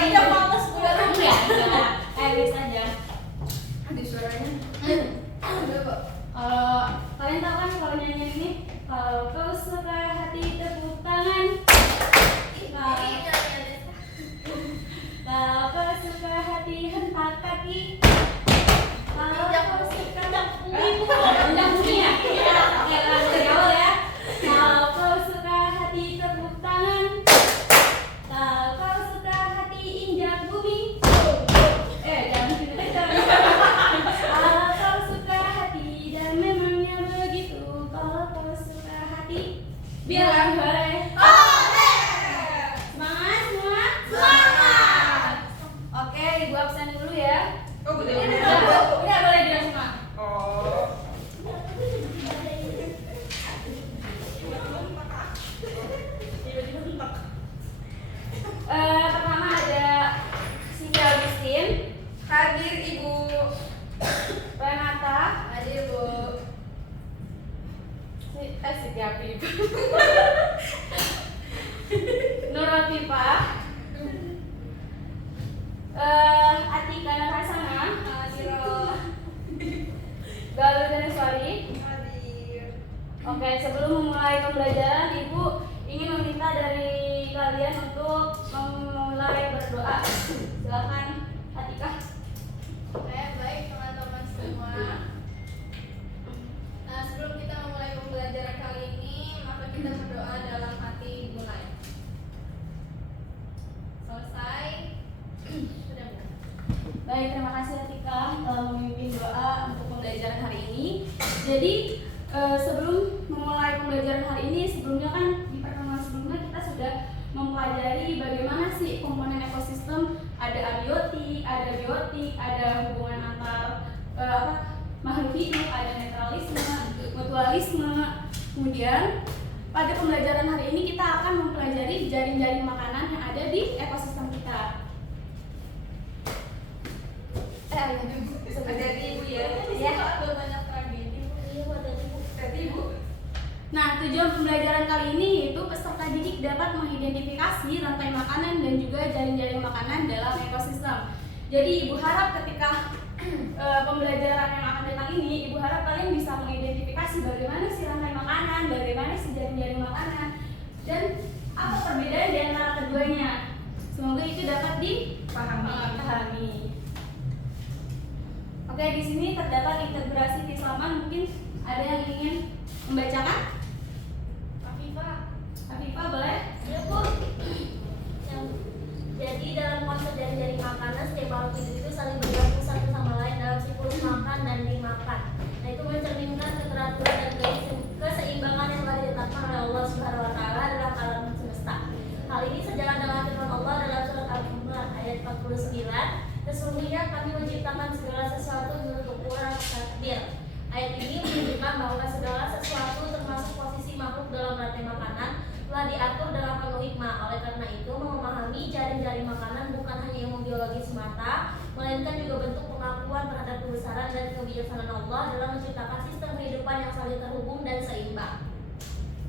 aja males bulan ya. Bis aja. Di suaranya. Kalian tahu kan kalau nyanyi ini, kalau kau suka hati tepuk tangan. Kalau kau suka hati hentak kaki. Kalau kau suka hentak bumi ya. Dari awal ya. Kalau kau suka hati tepuk tangan. Kalau kau suka hati injak bumi. Jangan kencang. Kalau kau suka hati dan memangnya begitu. Kalau kau suka hati, bilang hore. Semangat semua. Semangat. Oke, ibu absen dulu ya. Oh, udah. Udah boleh bilang semua. Oh. Pertama ada Siti Agustin, Hadir Ibu. Renata, Hadir Bu. Siti Afif, Nur Afifa, Atika Rasana, Galuh Daneswari. Hadir. Oke, sebelum memulai pembelajaran, Ibu ingin meminta dari kalian untuk memulai berdoa. Silakan, Atika. Baik teman-teman semua. Nah, sebelum kita memulai pembelajaran kali ini, maka kita berdoa dalam hati mulai. Selesai. Sudah benar. Baik, terima kasih Atika telah memimpin doa untuk pembelajaran hari ini. Jadi sebelum memulai pembelajaran hari ini, sebelumnya kan di pertemuan sebelumnya kita sudah mempelajari bagaimana sih komponen ekosistem, ada abiotik, ada biotik, ada hubungan antar makhluk hidup, ada netralisme, mutualisme. Kemudian pada pembelajaran hari ini kita akan mempelajari jaring-jaring makanan yang ada di ekosistem kita. Hati-hati Ibu ya. Ya. Ada banyak tragedi. Iya, hati-hati, Bu. Hati Ibu. Nah, tujuan pembelajaran kali ini yaitu peserta didik dapat mengidentifikasi rantai makanan dan juga jaring-jaring makanan dalam ekosistem. Jadi, Ibu harap ketika pembelajaran yang akan datang ini, Ibu harap kalian bisa mengidentifikasi bagaimana sih rantai makanan, bagaimana sih jaring-jaring makanan, dan apa perbedaan di antara keduanya. Semoga itu dapat dipahami. Oke, di sini terdapat integrasi keislaman. Mungkin ada yang ingin membacakan? Afifah boleh? Ya Bu. Jadi dalam konsep jaring-jaring makanan, setiap makhluk hidup itu saling bergantung satu sama lain dalam siklus makan dan dimakan. Nah, itu mencerminkan keteraturan dan keseimbangan yang telah ditetapkan oleh Allah Subhanahu Wa Taala dalam alam semesta. Hal ini sejalan dengan firman Allah dalam surat Al-Imran ayat 49. Sesungguhnya kami menciptakan segala sesuatu menurut ukuran takdir. Ayat ini menunjukkan bahwa segala sesuatu termasuk posisi makhluk dalam rantai makanan telah diatur dalam penuh hikmah. Oleh karena itu, memahami jaring-jaring makanan bukan hanya ilmu biologi semata, melainkan juga bentuk pengakuan terhadap kebesaran dan kebijaksanaan Allah dalam menciptakan sistem kehidupan yang saling terhubung dan seimbang.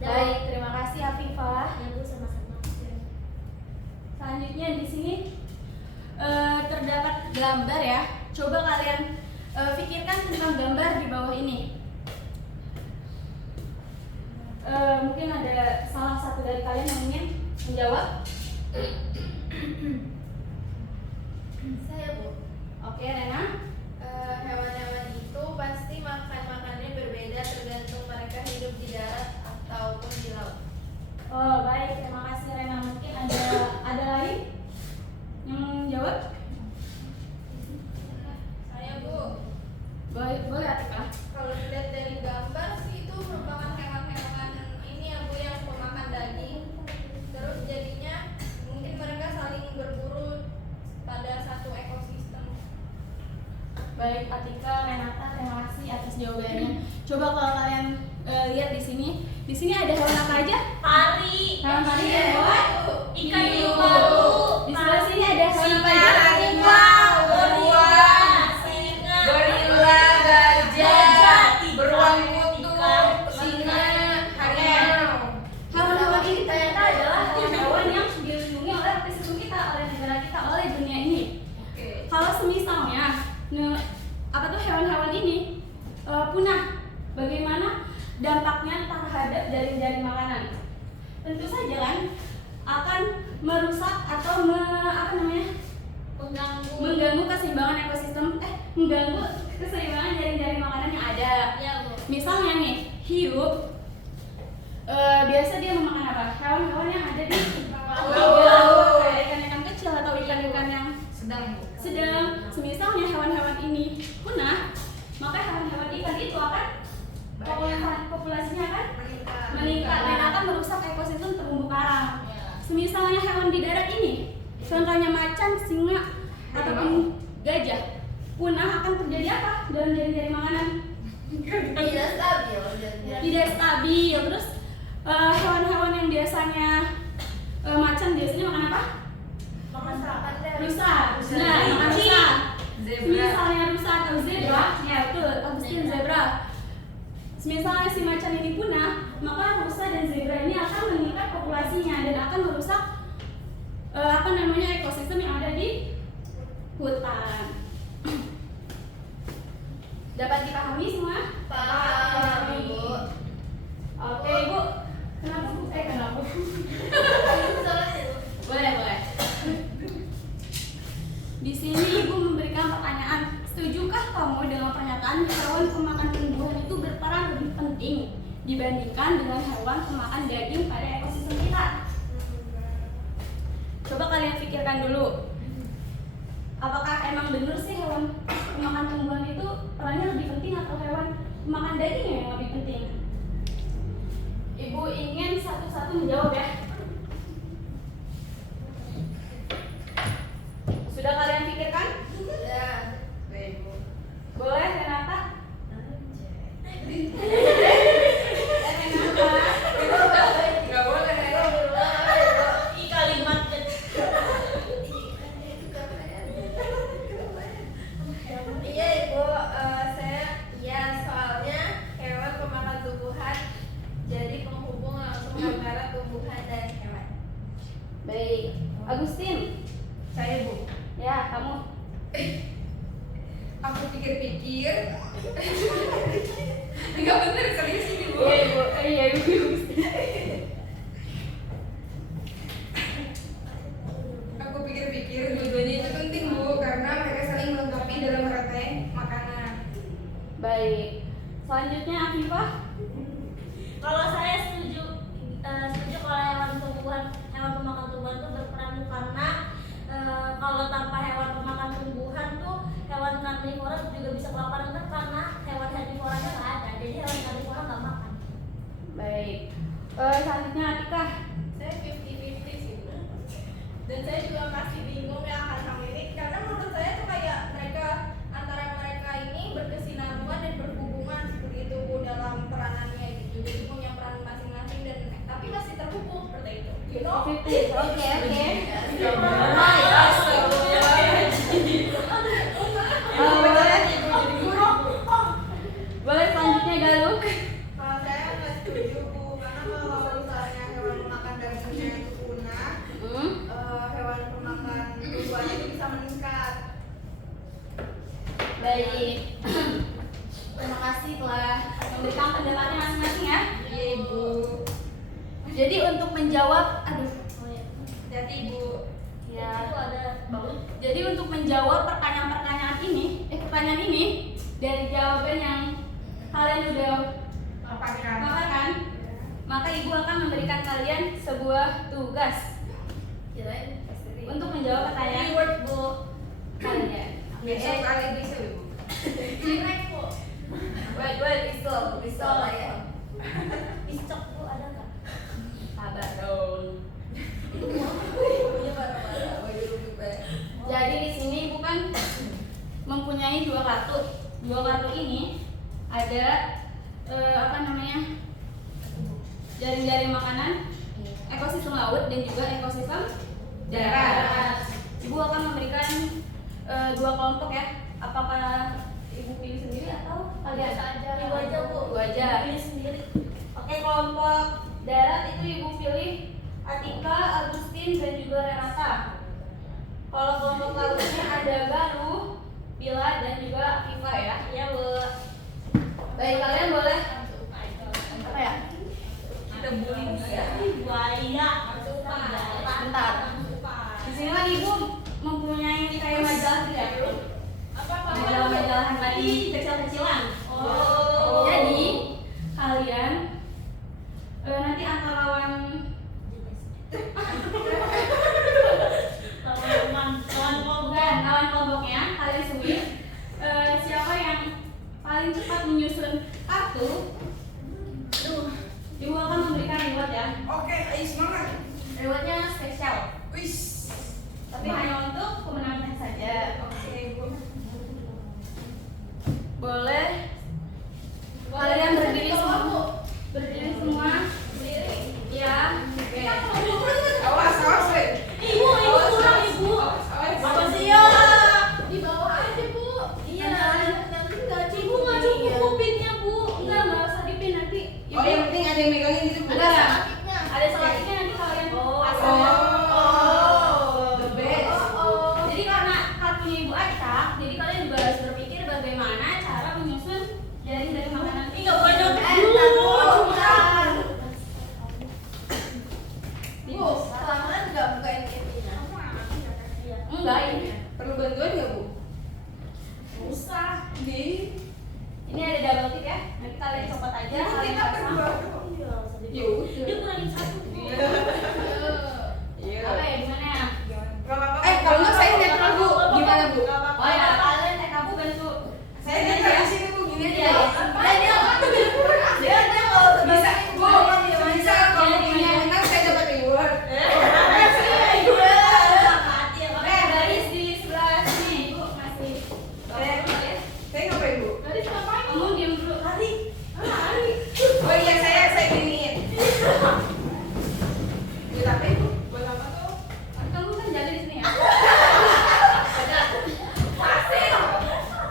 Baik, terima kasih Afifah. Ya Bu, sama-sama. Selanjutnya di sini terdapat gambar ya. Coba kalian pikirkan tentang gambar di bawah ini. Mungkin ada salah satu dari kalian yang ingin menjawab. Saya Bu. Oke, Rena. Hewan-hewan itu pasti makan-makannya berbeda tergantung mereka hidup di darat ataupun di laut. Oh, baik, terima kasih Rena. Mungkin ada lain yang menjawab? Saya Bu. Boleh Atika. Kalau dilihat dari gambar sih itu merupakan hewan-hewan ini ya Bu, yang pemakan daging. Terus jadinya mungkin mereka saling berburu pada satu ekosistem. Baik Atika, Renata, terima kasih atas jawabannya. Coba kalau kalian lihat di sini ada hewan apa aja? Pari. Hewan pari ya, Bu? Ikan Hiu. baru. Di sebelah sini ada hewan apa Singa, aja? harimau, beruang, Singa, gorila, gajah, beruang ikan, kutub, singa, harimau. Hewan-hewan ini ternyata adalah hewan yang dilindungi oleh ekosistem kita, oleh negara kita, oleh semisalnya hewan-hewan ini punah, bagaimana dampaknya terhadap jaring-jaring makanan? Tentu saja kan akan merusak atau mengganggu keseimbangan ekosistem, mengganggu keseimbangan jaring-jaring makanan yang ada. Ya, Bu. Misalnya nih, hiu biasa dia memakan apa? Hewan-hewan yang ada di laut, kayak ikan-ikan kecil atau ikan-ikan yang sedang. Semisalnya hewan-hewan ini punah, maka hewan-hewan ikan itu akan populasinya akan meningkat dan akan merusak ekosistem terumbu karang. Semisalnya hewan di darat ini, contohnya macan, singa, ataupun gajah, punah, akan terjadi apa dalam jaring-jaring makanan? Tidak stabil. Terus hewan-hewan yang biasanya macan biasanya makan apa? Rusa. Nah, makan rusa. Misalnya rusa atau zebra, ya betul, Agustin, zebra. Misalnya si macan ini punah, maka rusa dan zebra ini akan meningkat populasinya dan akan merusak ekosistem yang ada di hutan. Dapat dipahami semua? Paham, Bu. Oke, Ibu. Kenapa, Bu? Kenapa? Boleh. Di sini Ibu memberikan pertanyaan. Setujukah kamu dengan pernyataan hewan pemakan tumbuhan itu berperan lebih penting dibandingkan dengan hewan pemakan daging pada ekosistem kita? Coba kalian pikirkan dulu. Apakah emang benar sih hewan pemakan tumbuhan itu perannya lebih penting atau hewan pemakan daging yang lebih penting? Ibu ingin satu-satu menjawab ya. Sudah kalian pikirkan? Ya. Boleh, Renata? Nggak boleh. Kalimat Iya, Ibu. Soalnya hewan pemakan tumbuhan jadi penghubung langsung antara tumbuhan dan hewan. Baik. Agustin? Saya, Bu. Ya, kamu? Aku pikir-pikir. Nggak bener, serius ini, Bu. Iya, Ibu. Iya, Ibu. Aku pikir-pikir dua-duanya itu penting, Bu, karena mereka saling melengkapi dalam rantai makanan. Baik. Selanjutnya Afifah? Kalau saya setuju kalau hewan pemakan tumbuhan itu berperan karena kalau tanpa hewan pemakan tumbuhan tuh hewan karnivora juga bisa kelaparan karena hewan herbivoranya nggak ada, jadi hewan karnivora nggak makan. Baik. Selanjutnya Atika? Saya 50-50 sih, Bu. Dan saya juga masih bingung ya akan hal ini, karena menurut saya tuh kayak antara mereka ini berkesinambungan dan berhubungan seperti itu, Bu, dalam peranannya gitu. Jadi punya peran masing-masing dan tapi masih terhubung seperti itu. You know? 50. Oke. Boleh selanjutnya Galuh? Kalau saya nggak setuju, Bu, karena kalau misalnya hewan pemakan dagingnya itu punah, hewan pemakan tumbuhan itu bisa meningkat. Baik. Terima kasih telah memberikan pendapatnya masing-masing ya. Iya, Ibu. Jadi untuk menjawab, Jadi, Bu. ya. Itu ada baut. Jadi untuk menjawab pertanyaan ini dari jawaban yang kalian sudah paparkan, maka Ibu akan memberikan kalian sebuah tugas untuk menjawab pertanyaan Keyword, Bu. kalian. Besok kali bisa, Bu. Direct, Bu. Pistol lah ya. Piscok tuh ada nggak? Sabar dong. Punya parah-parah, baju rumput. Jadi di sini Ibu kan mempunyai dua kartu. Dua kartu ini ada jaring-jaring makanan, ekosistem laut dan juga ekosistem darat. Ibu akan memberikan dua kelompok ya. Apakah Ibu pilih sendiri atau kalian? Ibu aja, Bu. Ibu aja. Pilih sendiri. Oke, kelompok darat itu Ibu pilih Atika, Agustin dan juga Renata. Kalau kelompok lautnya ada Banu, Bila, dan juga Viva ya. Iya, Bu. Baik, kalian boleh apa ya? Ada bullying ya. Buaya. Bentar. Di sini kan ibu mempunyai kayak majalah tidak? Majalah-majalahan tadi kecil-kecilan. Oh. Jadi kalian nanti antara lawan lawan kelompoknya kalian semua siapa yang paling cepat menyusun kartu, ibu akan memberikan reward ya. Oke, ayo semangat. Rewardnya spesial, Wis. tapi hanya untuk pemenangnya saja. Oke, Bu. Boleh kalian berdiri semua, berdiri semua. Ya. Oke. Awas, awas, Wei. Ibu kurang, Ibu. Awas. Apa sih ya? Di bawah aja, Bu. Iya. Nanti enggak Ibu nggak cukup pinnya, Bu. Enggak usah dipin nanti. Oh, yang penting ada yang megangin gitu, Bu. Ada. Selanjutnya. Ada selanjutnya nanti kalian pasang. The best. Jadi karena kartunya ibu acak, jadi kalian juga harus berpikir bagaimana cara menyusun jaring dari makanan. Ini nggak banyak Bu, kelamaan enggak bukain intinya. Enggak ini. Perlu bantuan nggak, Bu? Usah. Di. Ini ada double tip ya. Nanti kalian copot aja. Ini Kalian kita pasang. berdua doang. Ya udah. Dia kurangin satu. Iya. Iya. Apa ya gimana ya? Kalau nggak saya netral, Bu. Gimana, Bu? Oh ya kalian kamu bantu. Saya netral di sini, Bu. Gini aja. Iya. Dia kalau Bisa, Bu. Bisa. Kalau ini yang menang, saya dapat reward. Garis di sebelah sini ibu masih. Saya ngapain, Bu? Garis ngapain? Kamu diam dulu. Oh iya, saya giniin. Buat apa, Ibu? Buat apa tuh? Kamu kan jaga di sini ya.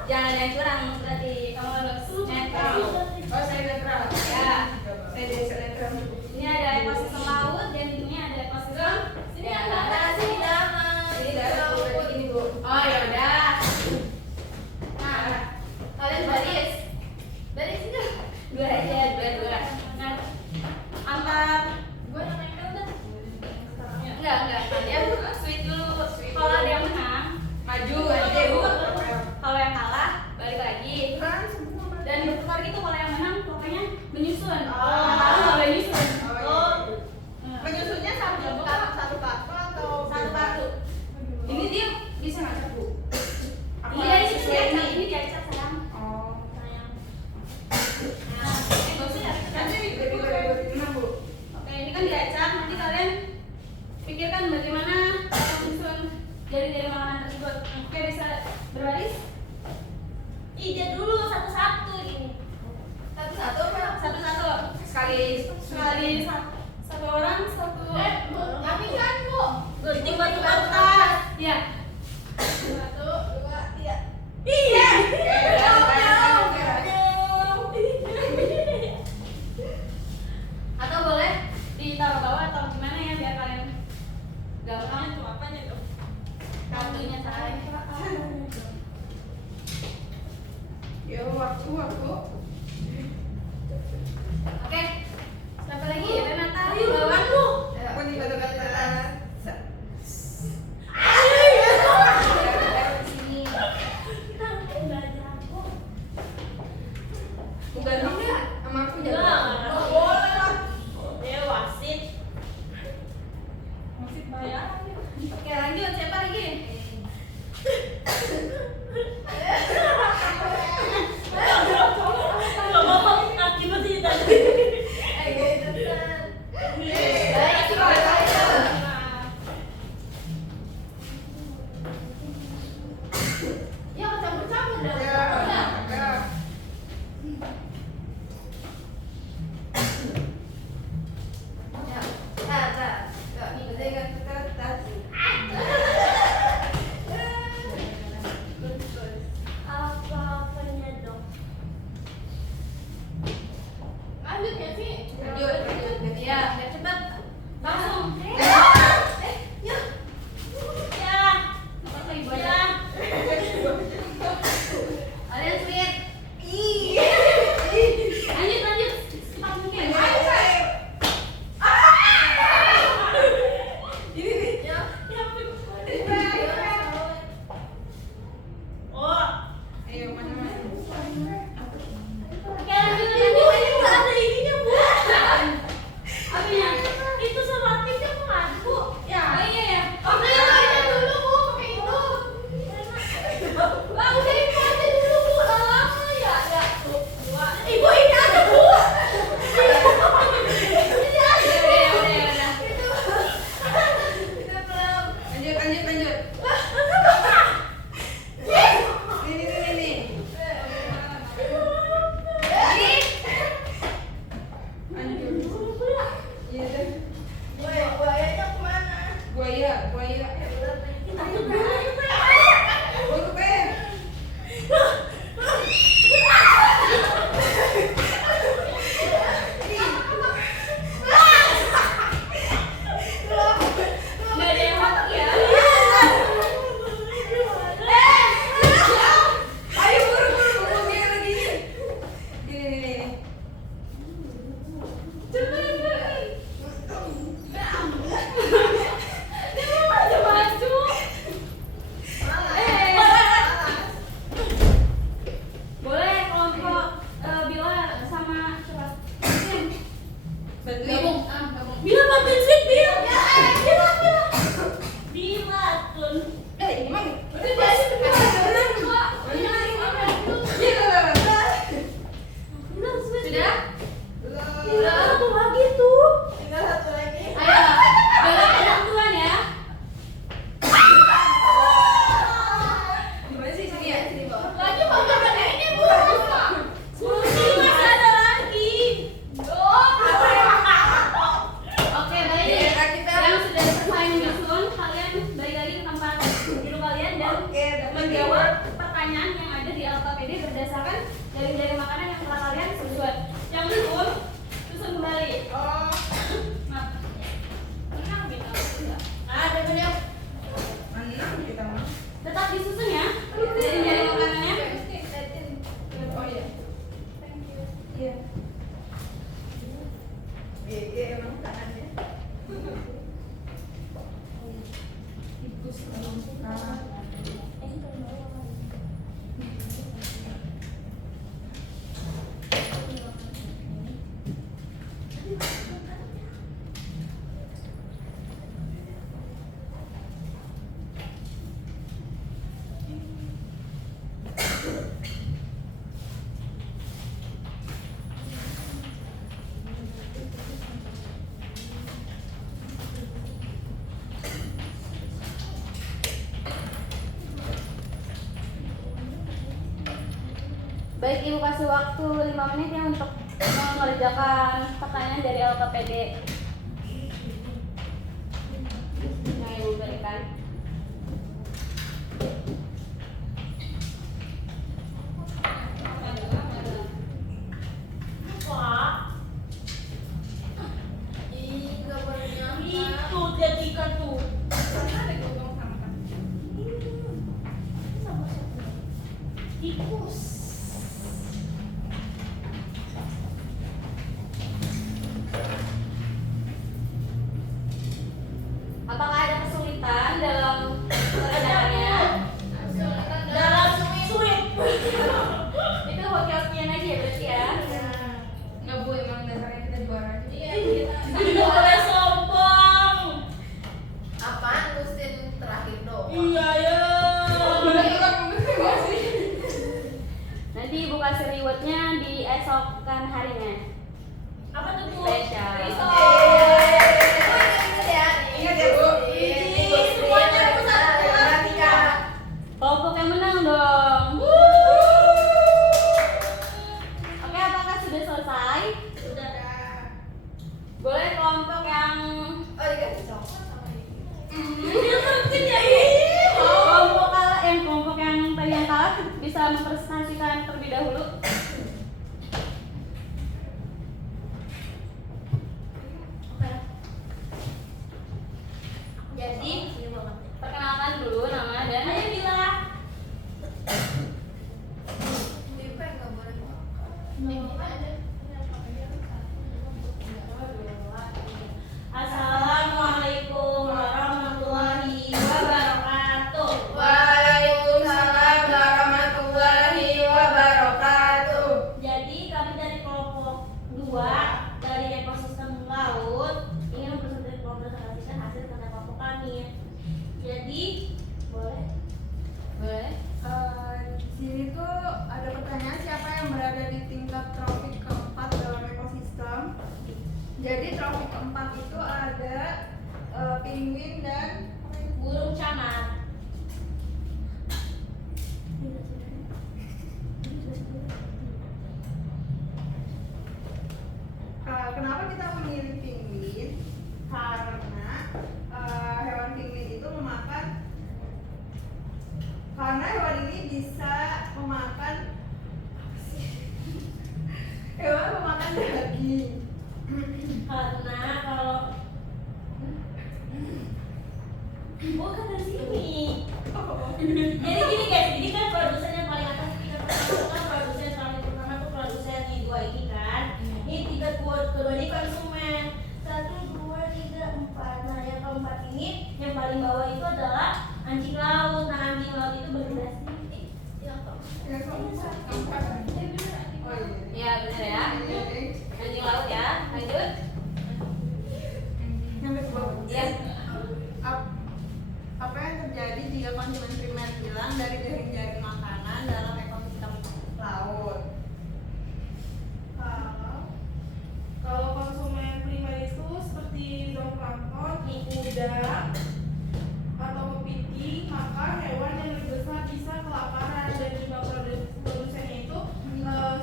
Jangan ada yang curang berarti kamu harus netral. Oh, saya netral. Ya. Saya desa netral. Ini ada ekosistem laut dan ini ada ekosistem. Sini ada sini damai. Ini darah, Bu. Berarti ini, Bu. Oh ya udah. Nah, kalian baris. Baris itu. Dua aja, dua. Nah, antar. Gua yang main udah. Enggak. Kalian sweet dulu. Kalau ada yang menang, Maju aja, Bu. kalau yang kalah balik lagi. Dan bertukar gitu kalau yang menang pokoknya menyusun. Kalau yang kalah nggak boleh nyusun. Menyusunnya satu kartu atau Satu kartu. Ini dia bisa nggak, Bu? Iya ini diacak sayang. Oh. Sayang. Nah, nggak usah ya. Nanti jadi menang, Bu. Oke, ini kan diacak. Nanti kalian pikirkan bagaimana cara menyusun jari-jari makanan tersebut. Oke, bisa berbaris. Ide dulu satu-satu ini. Satu-satu apa? Satu-satu. Sekali. Satu orang satu. Bu, kami kan, Bu. Gunting batu kertas. Iya. 1, 2, 3. Iya. Atau boleh ditaruh bawah atau gimana ya biar kalian gampang itu apanya dong? Kartunya saya. Ya, waktu. Oke. Siapa lagi? Renata. Ayo, Lawan. lu. Aku di batu-batuan. Sini. Bukan enggak, sama aku jago. Enggak. Boleh lah. Dia wasit. Oke, lanjut. Siapa lagi? Gak apa-apa, akibat sih tadi. iya. Kita juga. Buruk eh. Nggak ada yang masuk ya. Ayo buruk dia lagi. Ini. Maju. Boleh kelompok Bila sama siapa? Gabung. Gabung. Bila bantuin Sweet Bila. Bila tun. Gimana? Itu dia sih benar. Benar Sweet. Sudah? Bila satu lagi tuh. Tinggal satu lagi. Ayo. Bila penentuan ya. Gimana sih sini ya? Sini bawah. Lagi mau gambar ini Bu. Masih ada lagi. Oke, baik. Iya, kita Yang sudah selesai menyusun, kalian balik lagi ke tempat duduk kalian dan Oke, menjawab pertanyaan yang ada di LKPD berdasarkan dari makanan yang telah kalian susun. Yang belum, susun kembali. Oh, Maaf. Menang bintang enggak? Ada banyak. menang kita mah. Tetap disusun ya. Dari makanannya. Oh iya. Thank you. Iya. Iya, emang tangannya. Baik, Ibu kasih waktu 5 menit ya untuk mengerjakan pertanyaan dari LKPD yang Ibu berikan. Pak. Ih, gambarnya. Itu dia tiga tuh. Ada gabung sama. Tikus. Apakah ada kesulitan dalam mengerjakannya? Dalam sweet. Itu hoki-hokian aja ya berarti ya. Nggak Bu, emang dasarnya kita juara aja. Iya, kita. Tidak boleh sombong. Apaan lusin terakhir dong? Iya ya. Nanti Ibu kasih rewardnya di esokan harinya. Apa tuh Bu? Spesial. Ingat ya Bu. Semuanya pusat. Kelompok yang menang dong. Oke, apakah sudah selesai? Sudah. Boleh kelompok yang Oh, dikasih coklat sama ini. Dia sakit ya. kelompok yang tadi yang kalah bisa mempresentasikan terlebih dahulu. Jadi, Perkenalkan dulu nama dan Ayo Bila. Lipa nggak boleh makan. Ini ada. Assalamualaikum warahmatullahi wabarakatuh. Waalaikumsalam warahmatullahi wabarakatuh. Jadi kami dari kelompok 2 dari ekosistem laut ingin mempresentasikan hasil kerja kelompok kami. Jadi boleh? boleh. Di sini tuh ada pertanyaan siapa yang berada di tingkat tropik keempat dalam ekosistem. Jadi tropik keempat itu ada penguin dan Burung camar. kenapa kita memilih penguin? Karena hewan penguin itu karena hewan ini bisa memakan hewan memakan daging. Karena kalau bukan dari sini. Jadi gini guys, ini kan produsen yang paling atas tiga pertama itu kan produsen, paling pertama tuh produsen di dua ini kan. Ini tiga kedua ini konsumen. 1, 2, 3, 4. Nah yang keempat ini yang paling bawah itu adalah anjing laut. Nah anjing laut itu berdurasi. Yang keempat. Oh Iya benar ya. Anjing laut ya. Lanjut. Sampai ke bawah. Iya. Apa yang terjadi jika konsumen primer hilang dari jaring-jaring makanan dalam ekosistem laut? Kalau konsumen primer itu seperti zooplankton, udang, atau kepiting, maka hewan yang lebih besar bisa kelaparan dan juga produsennya itu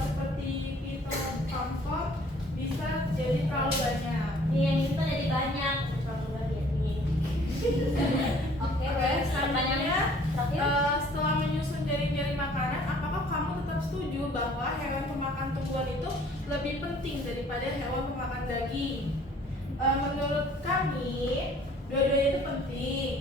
seperti fitoplankton bisa jadi terlalu banyak. Nih yang itu jadi banyak. Coba lihat nih. Oke, Selanjutnya, Terakhir. setelah menyusun jaring-jaring makanan, apakah kamu tetap setuju bahwa hewan pemakan tumbuhan itu lebih penting daripada hewan pemakan daging? Menurut kami, dua-duanya itu penting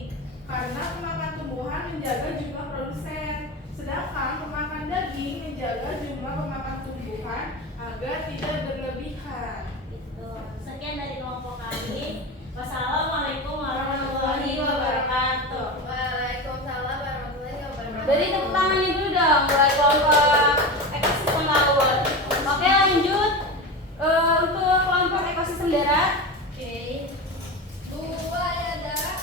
karena pemakan tumbuhan menjaga jumlah produsen, sedangkan pemakan daging menjaga jumlah pemakan tumbuhan agar tidak berlebihan. Gitu. Sekian dari kelompok kami. Wassalamualaikum warahmatullahi wabarakatuh. Waalaikumsalam warahmatullahi wabarakatuh. Beri tepuk tangannya dulu dong buat kelompok ekosistem laut. Oke lanjut untuk kelompok ekosistem darat. Oke. Dua ya darat.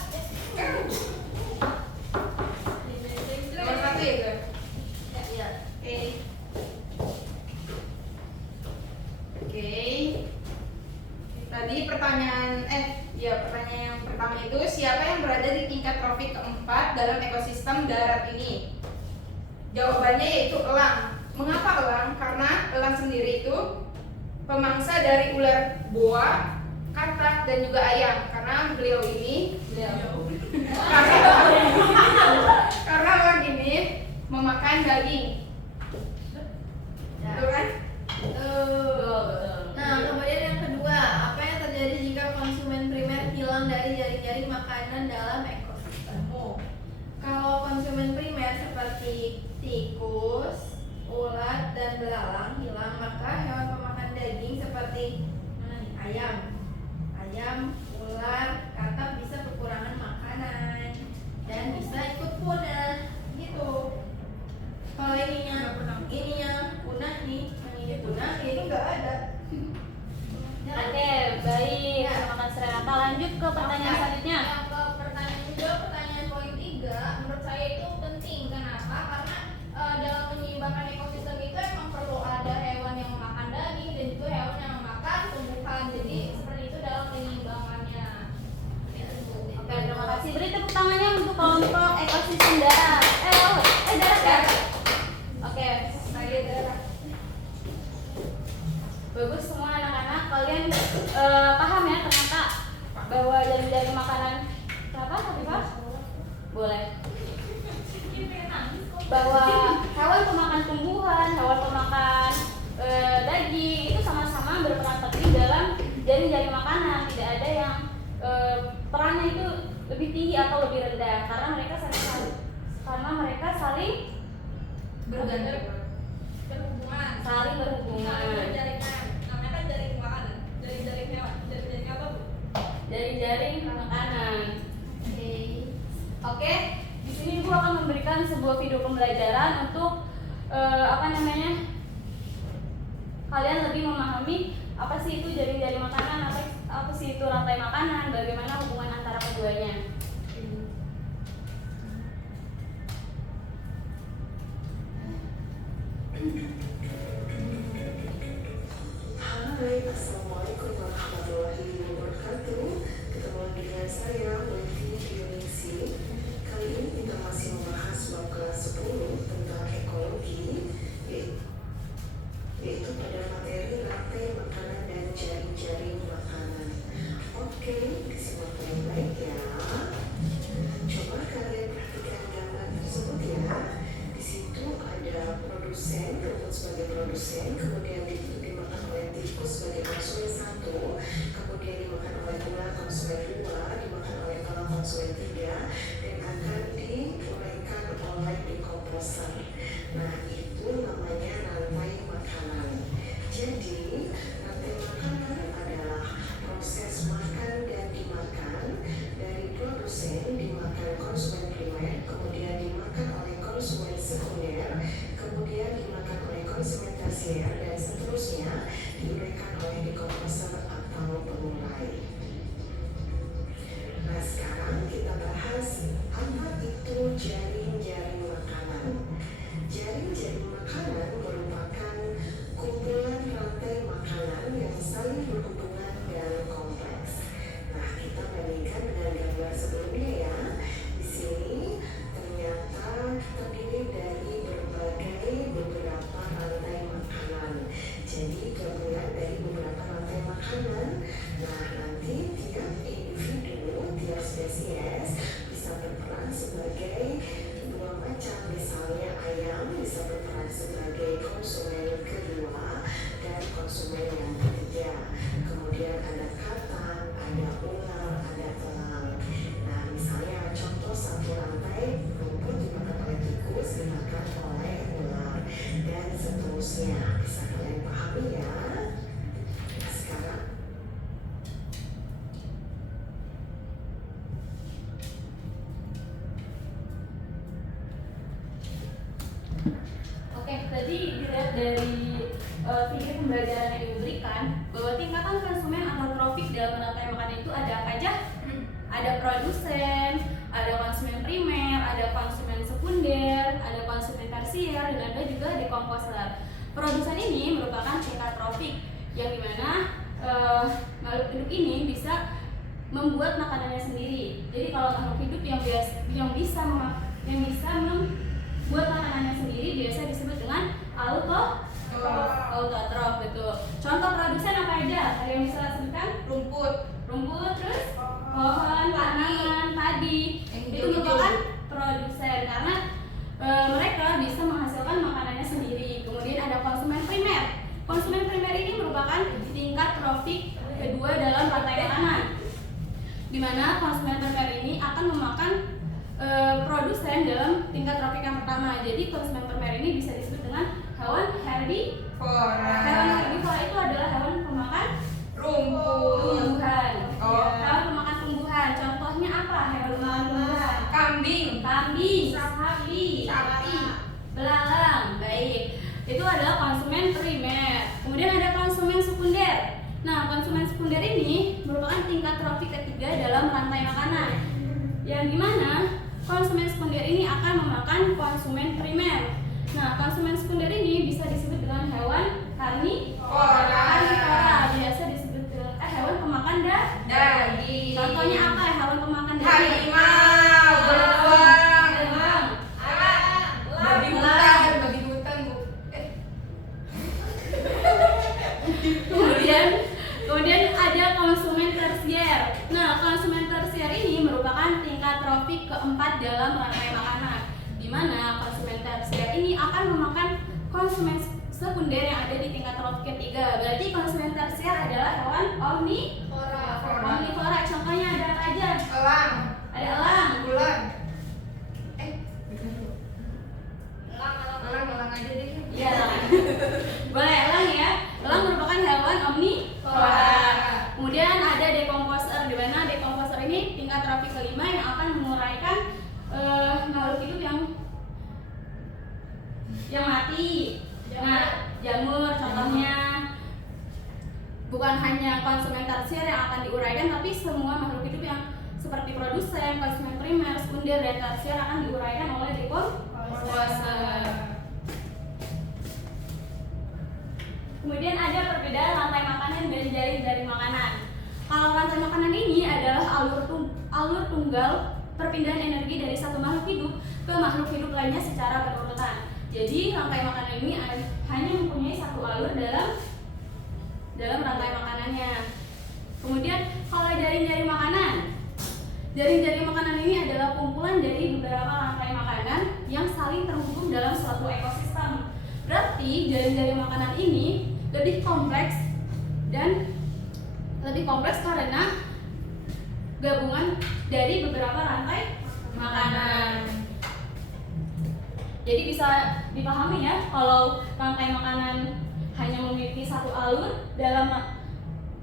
Nomor 1 ya, Gue? Ya. Oke. Oke. Tadi pertanyaan yang pertama itu siapa yang berada di tingkat trofik keempat dalam ekosistem darat ini? Jawabannya yaitu elang. Mengapa elang? Karena elang sendiri itu pemangsa dari ular boa, katak dan juga ayam. Karena beliau ini karena elang ini memakan daging. Betul kan? Nah, kemudian yang kedua, apa yang terjadi jika konsumen primer hilang dari jaring-jaring makanan dalam ekosistem? Kalau konsumen primer seperti tikus, ulat, dan belalang hilang, maka hewan pemakan daging seperti ayam, ular, katak bisa kekurangan makanan dan bisa ikut punah, gitu. Kalau ininya punah nih, yang ini punah, ini nggak ada. Oke baik. Terima kasih Renata. Lanjut ke pertanyaan selanjutnya. Yang ke pertanyaan kedua, pertanyaan poin 3, menurut saya itu penting. Kenapa? Karena dalam menyeimbangkan ekosistem itu emang perlu ada hewan yang memakan daging dan juga hewan yang memakan tumbuhan. Jadi seperti itu dalam penyeimbangkannya. Oke terima kasih. Beri tepuk tangannya untuk kelompok ekosistem darat. Darat ya. Oke lagi darat. Bagus semua anak-anak, kalian paham ya ternyata bahwa jaring-jaring makanan kenapa Habibah? Boleh. Bahwa hewan pemakan tumbuhan, hewan pemakan daging itu sama-sama berperan penting dalam jaring-jaring makanan. Tidak ada yang perannya itu lebih tinggi atau lebih rendah karena mereka saling Berhubungan. saling berhubungan. Jaringan. Namanya kan jaring makanan. Jaring hewan. Jaring apa, Bu? Jaring-jaring makanan. Oke. Di sini Ibu akan memberikan sebuah video pembelajaran untuk kalian lebih memahami apa sih itu jaring-jaring makanan, apa sih itu rantai makanan, bagaimana hubungan antara keduanya. Hai, Assalamualaikum warahmatullahi wabarakatuh. Ketemu dengan saya, Wendy Dionisi. Kali ini kita masih membahas bab kelas 10 tentang ekologi, yaitu pada materi rantai makanan dan jaring-jaring makanan. Oke, disimak baik-baik ya. Coba kalian perhatikan gambar tersebut ya. konsumen 3 dan akan diuraikan oleh dekomposer. Nah, itu namanya rantai makanan. Jadi, rantai makanan adalah proses makan dan dimakan dari produsen dimakan konsumen primer, kemudian dimakan oleh konsumen sekunder, kemudian dimakan oleh konsumen tersier, dan seterusnya diuraikan oleh dekomposer atau pemulai. Nah, sekarang kita bahas apa itu jaring-jaring makanan. Jaring-jaring makanan merupakan kumpulan rantai makanan yang saling berhubungan dan kompleks. Nah, kita bandingkan dengan gambar sebelumnya ya. Di sini ternyata terdiri dari beberapa rantai makanan. Jadi gabungan dari beberapa rantai makanan. Nah, nanti tiap individu, tiap spesies bisa berperan sebagai dua macam. Misalnya ayam bisa berperan sebagai konsumen kedua dan konsumen yang ketiga. Kemudian ada katan, ada ular, ada elang. Nah, misalnya contoh satu rantai rumput dimakan oleh tikus, dimakan oleh ular, dan seterusnya. Bisa kalian pahami ya? Nah, sekarang Oke, tadi dilihat dari video pembelajaran yang diberikan bahwa tingkatan konsumen atau trofik dalam rantai makanan itu ada apa aja? Ada produsen, ada konsumen primer, ada konsumen sekunder, ada konsumen tersier, dan ada juga dekomposer. Produsen ini merupakan tingkat trofik yang dimana makhluk hidup ini bisa membuat makanannya sendiri. Jadi kalau makhluk hidup yang bisa membuat makanannya sendiri biasa disebut dengan autotrof, betul. Contoh produsen apa aja? Ada yang bisa sebutkan? Rumput. Terus pohon, tanaman, padi. Itu merupakan produsen karena mereka bisa menghasilkan makanannya sendiri. Kemudian ada konsumen primer. Konsumen primer ini merupakan tingkat trofik kedua dalam rantai makanan, di mana konsumen primer ini akan memakan produsen dalam tingkat trofik yang pertama. Jadi konsumen primer ini bisa disebut dengan hewan herbivora. Hewan herbivora itu adalah hewan pemakan tumbuhan. Hewan pemakan tumbuhan. Contohnya apa? Hewan pemakan tumbuhan. Kambing. Sapi, belalang. Baik. Itu adalah konsumen primer. Kemudian ada konsumen sekunder. Nah, konsumen sekunder ini merupakan tingkat trofik ketiga dalam rantai makanan, yang dimana konsumen sekunder ini akan memakan konsumen primer. Nah, konsumen sekunder ini bisa disebut dengan hewan karnivora, biasa disebut dengan hewan pemakan daging. Contohnya apa hewan pemakan daging? Harimau, beruang, Babi hutan, Bu. Kemudian ada konsumen tersier. Nah, konsumen tersier ini merupakan tingkat trofik keempat dalam rantai makanan, di mana konsumen tersier ini akan memakan konsumen sekunder yang ada di tingkat trofik ketiga. Berarti konsumen tersier adalah hewan omnivora. Contohnya ada apa aja? Elang. Ada elang. Ular. Elang aja deh. Iya, elang. Boleh elang ya. Elang merupakan hewan omnivora. Kemudian ada dekomposer, di mana dekomposer ini tingkat trofik kelima yang akan menguraikan makhluk hidup yang mati. Nah, jamur contohnya. Bukan hanya konsumen tersier yang akan diuraikan, tapi semua makhluk hidup yang seperti produsen, konsumen primer, sekunder, dan tersier akan diuraikan oleh dekomposer. Kemudian ada perbedaan rantai makanan dan jaring-jaring makanan. Kalau rantai makanan ini adalah alur tunggal perpindahan energi dari satu makhluk hidup ke makhluk hidup lainnya secara berurutan. Jadi rantai makanan ini hanya mempunyai satu alur dalam rantai makanannya. Kemudian kalau jaring-jaring makanan ini adalah kumpulan dari beberapa rantai makanan yang saling terhubung dalam suatu ekosistem. Berarti jaring-jaring makanan ini lebih kompleks karena gabungan dari beberapa rantai makanan. Jadi bisa dipahami ya, kalau rantai makanan hanya memiliki satu alur, dalam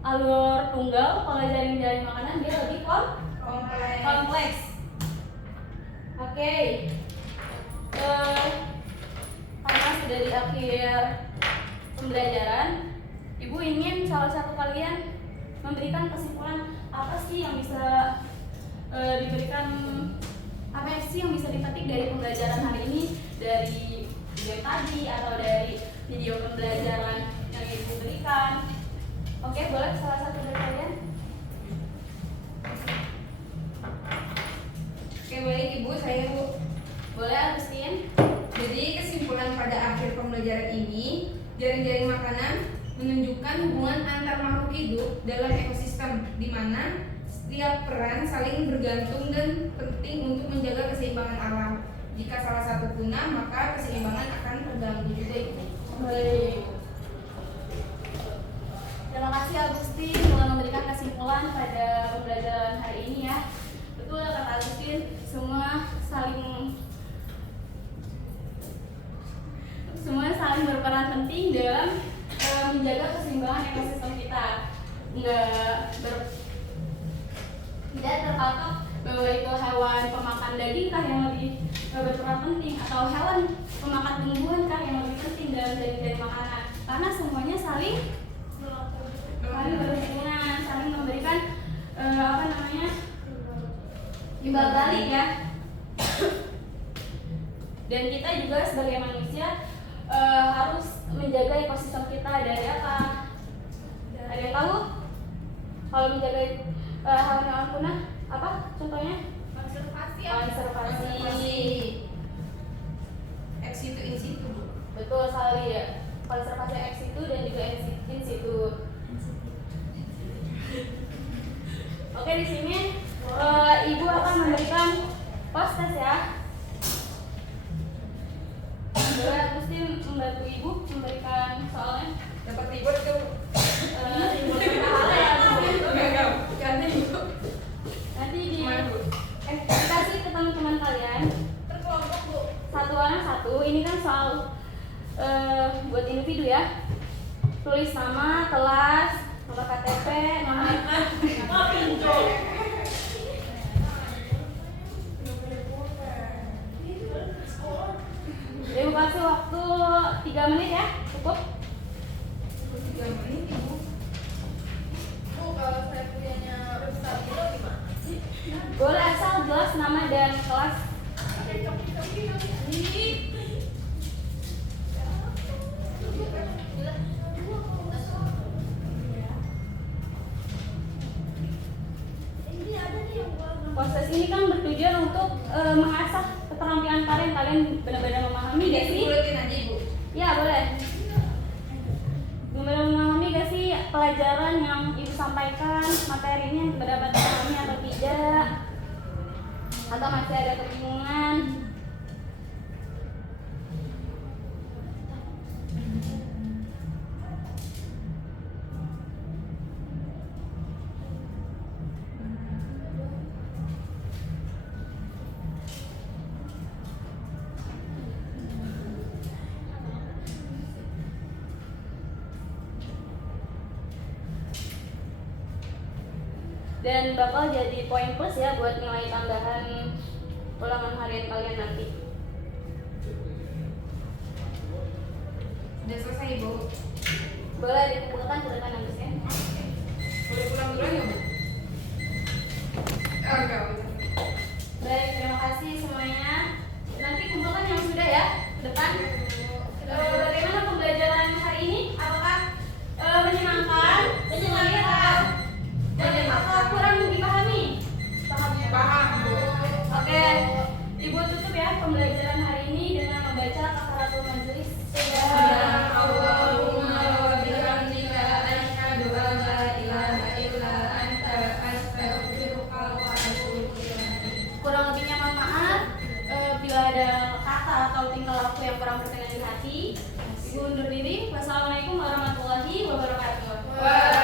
alur tunggal pola jaring-jaring makanan dia lebih kompleks. Oke. Karena sudah di akhir pembelajaran, Ibu ingin salah satu kalian memberikan kesimpulan apa sih yang bisa dipetik dari pembelajaran hari ini, dari video tadi atau dari video pembelajaran yang Ibu berikan. Oke, boleh salah satu dari kalian? Oke, baik Ibu, saya Bu. Boleh, Agustin? Jadi kesimpulan pada akhir pembelajaran ini, jaring-jaring makanan menunjukkan hubungan antar makhluk hidup dalam ekosistem, di mana setiap peran saling bergantung dan penting untuk menjaga keseimbangan alam. Jika salah satu punah, maka keseimbangan akan terganggu juga Ibu. Baik. Terima kasih Agustin telah memberikan kesimpulan pada pembelajaran hari ini ya. Betul kata Agustin, semua saling berperan penting dalam menjaga keseimbangan ekosistem kita. Tidak terpatok bahwa itu hewan pemakan daging kah yang lebih berperan penting, atau hewan pemakan tumbuhan kah yang lebih penting dalam jaring-jaring makanan, karena semuanya saling berhubungan, saling memberikan imbal balik ya. Dan kita juga sebagai manusia harus menjaga ekosistem kita dari apa? Ada yang tahu? Kalau menjaga hewan-hewan punah, apa contohnya? Konservasi. Ex situ in situ. Betul sekali ya. Konservasi ex situ dan juga in situ. Oke, di sini Ibu akan memberikan post-test ya. Boleh Agustin membantu Ibu memberikan soalnya. Dapat libur tuh. Libur berpahala ya. Ganti Ibu. Nanti dikasih ke teman-teman kalian. Terkelompok Bu. Satu anak satu. Ini kan soal buat individu ya. Tulis nama, kelas, nomor KTP, nama Ibu kasih waktu 3 menit ya, cukup? 3 menit Ibu. Bu, kalau saya punyanya Stabilo gimana? Boleh asal jelas nama dan kelas. Proses ini kan bertujuan untuk mengasah keterampilan kalian benar-benar memahami gak sih? Buletin aja Ibu. Ya boleh. Benar-benar memahami gak sih pelajaran yang Ibu sampaikan, materinya benar-benar dipahami atau tidak? Atau masih ada kebingungan? Dan bakal jadi poin plus ya buat nilai tambahan ulangan harian kalian nanti. Sudah selesai Ibu. Boleh dikumpulkan ke depan habisnya. Boleh pulang duluan ya Bu? Enggak. Baik, terima kasih semuanya. Nanti kumpulkan yang sudah ya ke depan. Bagaimana pembelajaran hari ini? Apakah menyenangkan? Menyenangkan. Dan apakah kurang dipahami? Paham Bu. Oke, Ibu tutup ya pembelajaran hari ini dengan membaca kafaratul majelis. Allahumma wa bihamdika asyhadu an la ilaha illa anta astaghfiruka wa atubu ilaik. Kurang lebihnya mohon maaf bila ada kata atau tingkah laku yang kurang berkenan di hati. Ibu undur diri. Wassalamualaikum warahmatullahi wabarakatuh.